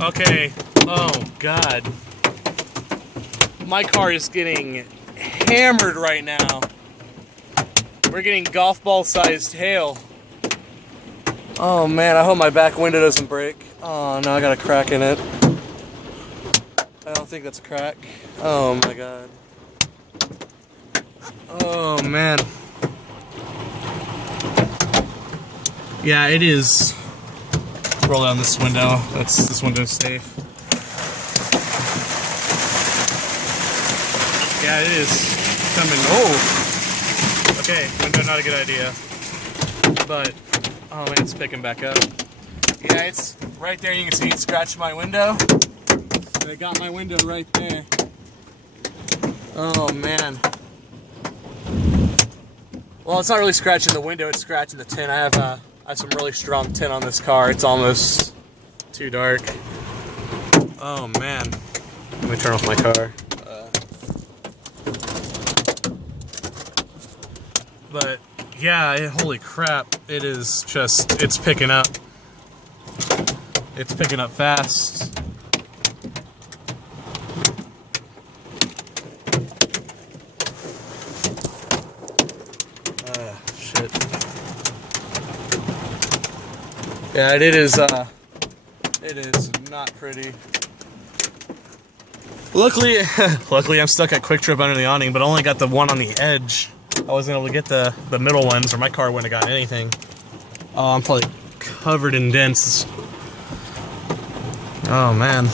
Okay. Oh, God. My car is getting hammered right now. We're getting golf ball sized hail. Oh man, I hope my back window doesn't break. Oh no, I got a crack in it. I don't think that's a crack. Oh my God. Oh man. Yeah, it is. Roll down this window. This window's safe. Yeah, it is coming. Oh. Okay, window not a good idea. But oh man, it's picking back up. Yeah, it's right there. You can see it scratched my window. And I got my window right there. Oh man. Well, it's not really scratching the window, it's scratching the tint. I have some really strong tint on this car. It's almost too dark. Oh man. Let me turn off my car. But yeah, holy crap, it is just, it's picking up. It's picking up fast. Shit. Yeah, it is not pretty. Luckily I'm stuck at Quick Trip under the awning, but I only got the one on the edge. I wasn't able to get the middle ones, or my car wouldn't have gotten anything. Oh, I'm probably covered in dents. Oh man.